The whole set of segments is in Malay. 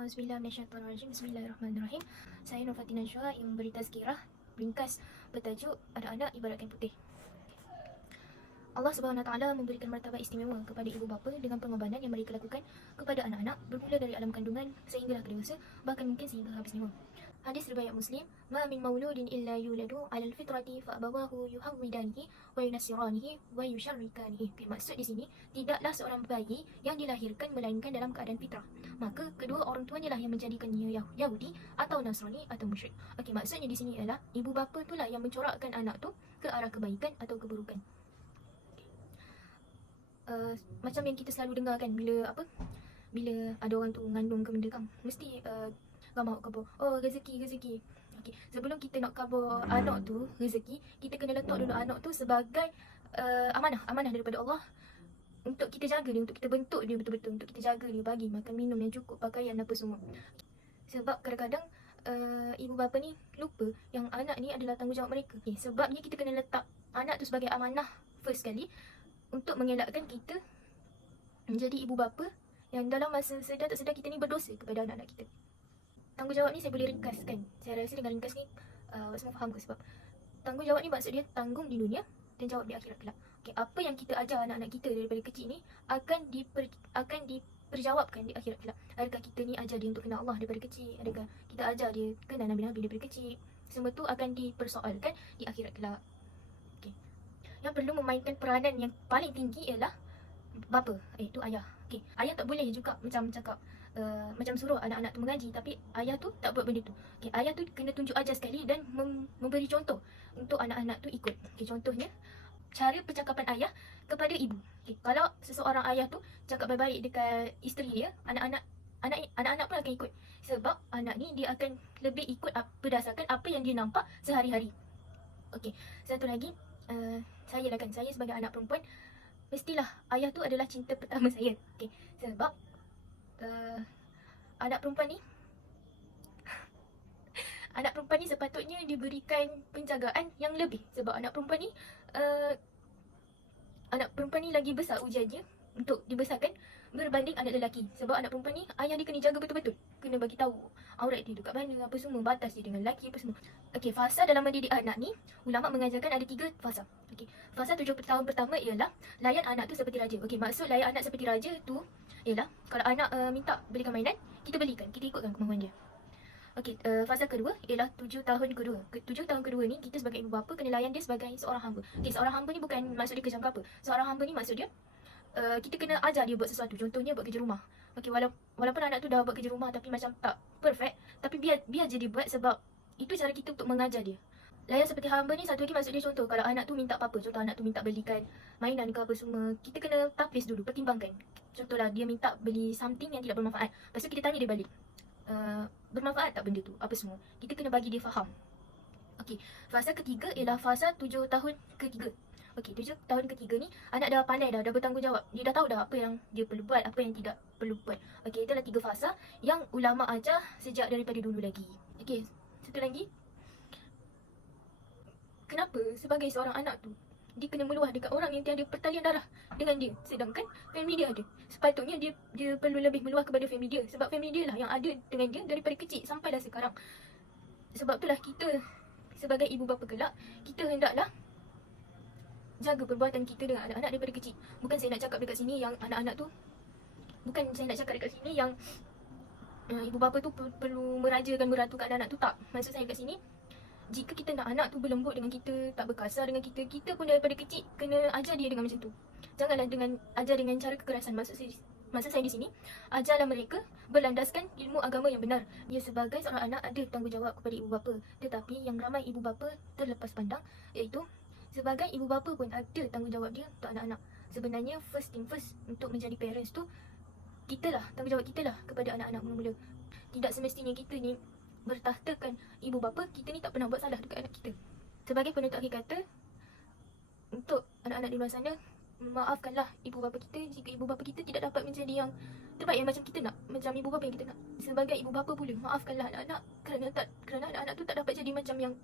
Auzubillahiminasyaitonirrajim. Bismillahirrahmanirrahim. Saya Nur Fatina Najwa yang memberi tazkirah ringkas bertajuk Anak-anak Ibaratkan Putih. Allah Subhanahu Wa Taala memberikan martabat istimewa kepada ibu bapa dengan pengorbanan yang mereka lakukan kepada anak-anak bermula dari alam kandungan sehinggalah ke dewasa, bahkan mungkin sehingga habis nyawa. Hadis riwayat Muslim, "Ma min mauludin illa yuladu 'alal fitrati fa abawahu yuhawwidanihi wa yunassiranihi wa yusyarrikanihi." Maksud di sini, tidaklah seorang bayi yang dilahirkan melainkan dalam keadaan fitrah. Maka kedua orang tuanya lah yang menjadikannya Yahudi atau Nasrani atau musyrik. Maksudnya di sini ialah ibu bapa itulah yang mencorakkan anak tu ke arah kebaikan atau keburukan. Macam yang kita selalu dengar kan, bila ada orang tu mengandung ke benda kan, mesti gambar khabar, oh rezeki. Okey, sebelum kita nak khabar anak tu rezeki, kita kena letak dulu anak tu sebagai amanah daripada Allah untuk kita jaga dia, untuk kita bentuk dia betul-betul, untuk kita jaga dia, bagi makan minum yang cukup, pakaian apa semua. Sebab kadang-kadang ibu bapa ni lupa yang anak ni adalah tanggungjawab mereka. Sebabnya kita kena letak anak tu sebagai amanah first sekali, untuk mengelakkan kita menjadi ibu bapa yang dalam masa sedar tak sedar kita ni berdosa kepada anak-anak kita. Tanggungjawab ni saya boleh ringkaskan. Saya rasa dengan ringkas ni semua faham kot, sebab tanggungjawab ni maksud dia tanggung di dunia dan jawab di akhirat kelak. Apa yang kita ajar anak-anak kita daripada kecil ni akan diperjawabkan di akhirat kelak. Adakah kita ni ajar dia untuk kenal Allah daripada kecil? Adakah kita ajar dia kenal Nabi-Nabi daripada kecil? Semua tu akan dipersoalkan di akhirat kelak. Yang perlu memainkan peranan yang paling tinggi ialah bapa, itu ayah. Ayah tak boleh juga macam cakap macam suruh anak-anak tu mengaji, tapi ayah tu tak buat benda tu. Ayah tu kena tunjuk ajar sekali dan memberi contoh untuk anak-anak tu ikut. Contohnya, cara percakapan ayah kepada ibu. Kalau seseorang ayah tu cakap baik-baik dekat isteri dia, anak-anak pun akan ikut. Sebab anak ni dia akan lebih ikut berdasarkan apa yang dia nampak sehari-hari. Satu lagi, saya sebagai anak perempuan, mestilah ayah tu adalah cinta pertama saya. Sebab anak perempuan ni sepatutnya diberikan penjagaan yang lebih. Sebab anak perempuan ni lagi besar ujiannya untuk dibesarkan berbanding anak lelaki. Sebab anak perempuan ni ayah dia kena jaga betul-betul, kena bagi tahu aurat dia dekat mana, apa semua, batas dia dengan lelaki apa semua. Fasa dalam mendidik anak ni, ulama mengajarkan ada 3 fasa. Fasa 7 tahun pertama ialah layan anak tu seperti raja. Maksud layan anak seperti raja tu ialah kalau anak minta belikan mainan, kita belikan, kita ikutkan kemahuan dia. Fasa kedua ialah 7 tahun kedua. 7 tahun kedua ni kita sebagai ibu bapa kena layan dia sebagai seorang hamba. Seorang hamba ni bukan maksud dia kejam ke apa. Seorang hamba ni maksud dia kita kena ajar dia buat sesuatu. Contohnya buat kerja rumah. Walaupun anak tu dah buat kerja rumah tapi macam tak perfect, tapi biar je dia buat, sebab itu cara kita untuk mengajar dia. Layan seperti hamba ni satu lagi maksud dia, contoh kalau anak tu minta apa-apa, contoh anak tu minta belikan mainan ke apa semua, kita kena tapis dulu, pertimbangkan. Contohlah dia minta beli something yang tidak bermanfaat, lepas tu kita tanya dia balik, bermanfaat tak benda tu, apa semua. Kita kena bagi dia faham. Fasa ketiga ialah fasa 7 tahun ketiga. 7 tahun ketiga ni anak dah pandai dah bertanggungjawab. Dia dah tahu dah apa yang dia perlu buat, apa yang tidak perlu buat. Itulah 3 fasa yang ulama ajar sejak daripada dulu lagi. Satu lagi, kenapa sebagai seorang anak tu dia kena meluah dekat orang yang tiada pertalian darah dengan dia, sedangkan family dia ada? Sepatutnya dia perlu lebih meluah kepada family dia, sebab family dia lah yang ada dengan dia daripada kecil sampailah sekarang. Sebab itulah kita sebagai ibu bapa kelak, kita hendaklah jaga perbuatan kita dengan anak-anak daripada kecil. Bukan saya nak cakap dekat sini yang anak-anak tu, bukan saya nak cakap dekat sini yang ibu bapa tu perlu merajakan, meratukan anak-anak tu, tak. Maksud saya kat sini, jika kita nak anak tu berlembut dengan kita, tak berkasar dengan kita, kita pun daripada kecil kena ajar dia dengan macam tu. Janganlah ajar dengan cara kekerasan. Maksud saya di sini, ajarlah mereka berlandaskan ilmu agama yang benar. Dia sebagai seorang anak ada tanggungjawab kepada ibu bapa, tetapi yang ramai ibu bapa terlepas pandang, iaitu sebagai ibu bapa pun ada tanggungjawab dia untuk anak-anak. Sebenarnya first thing first, untuk menjadi parents tu, tanggungjawab kita lah kepada anak-anak mula-mula. Tidak semestinya kita ni bertahtakan ibu bapa, kita ni tak pernah buat salah dekat anak kita. Sebagai penutup akhir kata, untuk anak-anak di luar sana, maafkanlah ibu bapa kita jika ibu bapa kita tidak dapat menjadi yang terbaik yang macam kita nak, macam ibu bapa yang kita nak. Sebagai ibu bapa pula, maafkanlah anak-anak kerana anak-anak tu tak dapat jadi macam yang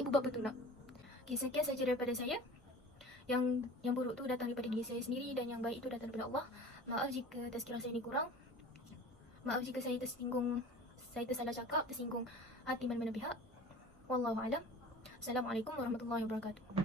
ibu bapa tu nak. Sekian saja daripada saya. Yang buruk tu datang daripada diri saya sendiri dan yang baik tu datang daripada Allah. Maaf jika tazkirah saya ni kurang. Maaf jika saya tersinggung, saya tersalah cakap, tersinggung hati mana-mana pihak. Wallahu alam. Assalamualaikum warahmatullahi wabarakatuh.